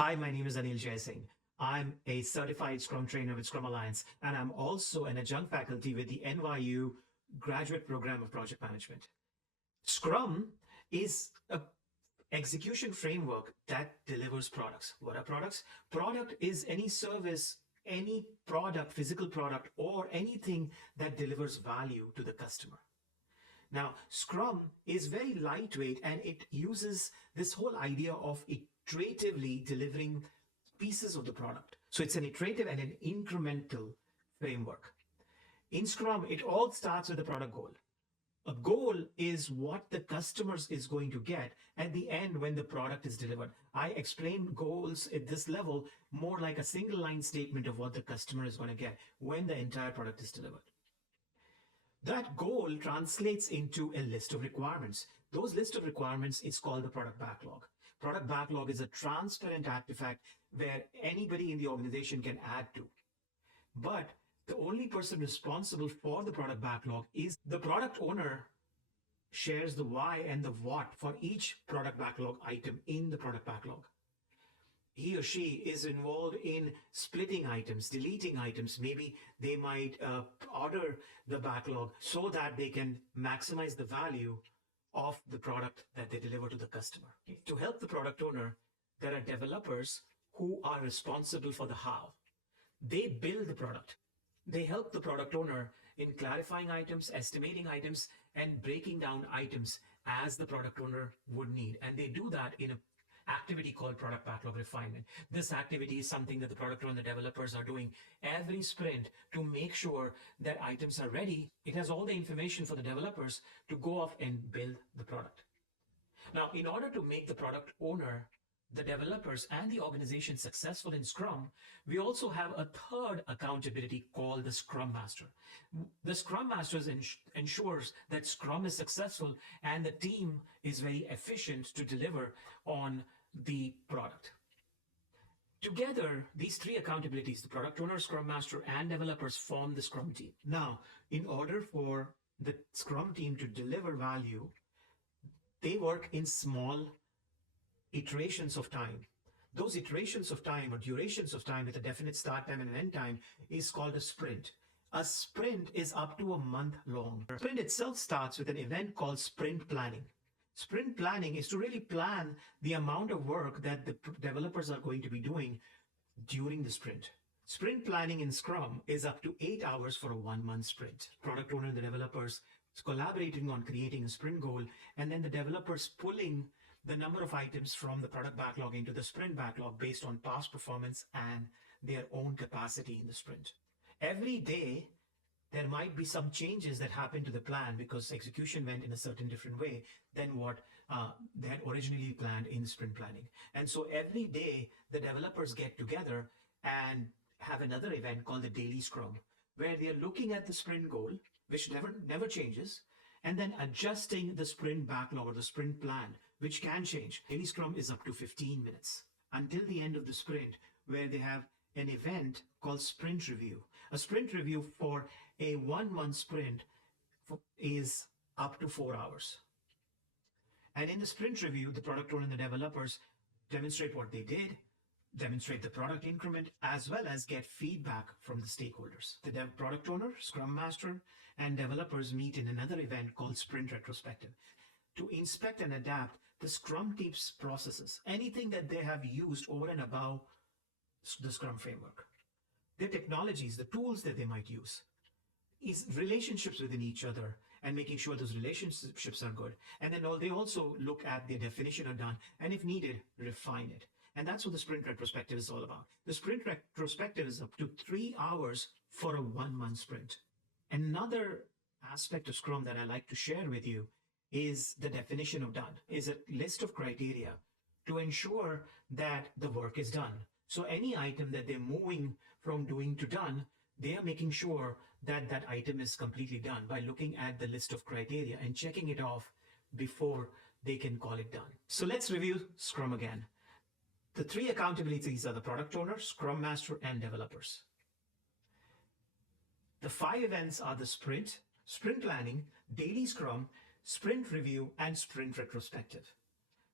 Hi, my name is Anil Jaising. I'm a certified Scrum trainer with Scrum Alliance, and I'm also an adjunct faculty with the NYU Graduate Program of Project Management. Scrum is a execution framework that delivers products. What are products? Product is any service, any product, physical product, or anything that delivers value to the customer. Now, Scrum is very lightweight and it uses this whole idea of iteratively delivering pieces of the product. So it's an iterative and an incremental framework. In Scrum, it all starts with a product goal. A goal is what the customers is going to get at the end when the product is delivered. I explain goals at this level more like a single line statement of what the customer is going to get when the entire product is delivered. That goal translates into a list of requirements. Those list of requirements is called the product backlog. Product backlog is a transparent artifact where anybody in the organization can add to. But the only person responsible for the product backlog is the product owner. Shares the why and the what for each product backlog item in the product backlog. He or she is involved in splitting items, deleting items. Maybe they might order the backlog so that they can maximize the value of the product that they deliver to the customer. To help the product owner, there are developers who are responsible for the how. They build the product. They help the product owner in clarifying items, estimating items, and breaking down items as the product owner would need. And they do that in an activity called product backlog refinement. This activity is something that the product owner and the developers are doing every sprint to make sure that items are ready. It has all the information for the developers to go off and build the product. Now, in order to make the product owner, the developers, and the organization successful in Scrum, we also have a third accountability called the Scrum Master. The Scrum Master ensures that Scrum is successful and the team is very efficient to deliver on the product. Together, these three accountabilities, the product owner, Scrum Master, and developers, form the Scrum team. Now, in order for the Scrum team to deliver value, they work in small iterations of time. Those iterations of time or durations of time with a definite start time and an end time is called a sprint. A sprint is up to a month long. A sprint itself starts with an event called sprint planning. Sprint planning is to really plan the amount of work that the developers are going to be doing during the sprint. Sprint planning in Scrum is up to 8 hours for a 1 month sprint. Product owner and the developers collaborating on creating a sprint goal, and then the developers pulling the number of items from the product backlog into the sprint backlog based on past performance and their own capacity in the sprint. Every day, there might be some changes that happen to the plan because execution went in a certain different way than what they had originally planned in sprint planning. And so every day, the developers get together and have another event called the daily Scrum, where they're looking at the sprint goal, which never changes, and then adjusting the sprint backlog or the sprint plan, which can change. Daily Scrum is up to 15 minutes until the end of the sprint, where they have an event called sprint review. A sprint review for a 1 month sprint is up to 4 hours. And in the sprint review, the product owner and the developers demonstrate what they did, demonstrate the product increment, as well as get feedback from the stakeholders. The product owner, Scrum Master, and developers meet in another event called Sprint Retrospective to inspect and adapt the Scrum team's processes, anything that they have used over and above the Scrum framework. Their technologies, the tools that they might use, is relationships within each other and making sure those relationships are good. And then they also look at the definition of done, and if needed, refine it. And that's what the Sprint Retrospective is all about. The Sprint Retrospective is up to 3 hours for a 1 month sprint. Another aspect of Scrum that I like to share with you is the definition of done, is a list of criteria to ensure that the work is done. So any item that they're moving from doing to done, they are making sure that that item is completely done by looking at the list of criteria and checking it off before they can call it done. So let's review Scrum again. The three accountabilities are the product owner, Scrum Master, and developers. The 5 events are the sprint, sprint planning, daily Scrum, sprint review, and sprint retrospective.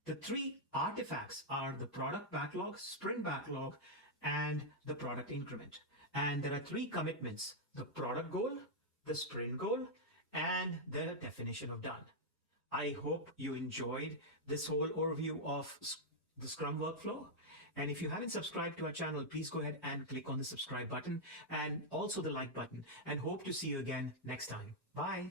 The three artifacts are the product backlog, sprint backlog, and the product increment. And there are three commitments: the product goal, the sprint goal, and the definition of done. I hope you enjoyed this whole overview of the Scrum workflow. And if you haven't subscribed to our channel, please go ahead and click on the subscribe button and also the like button, and hope to see you again next time. Bye.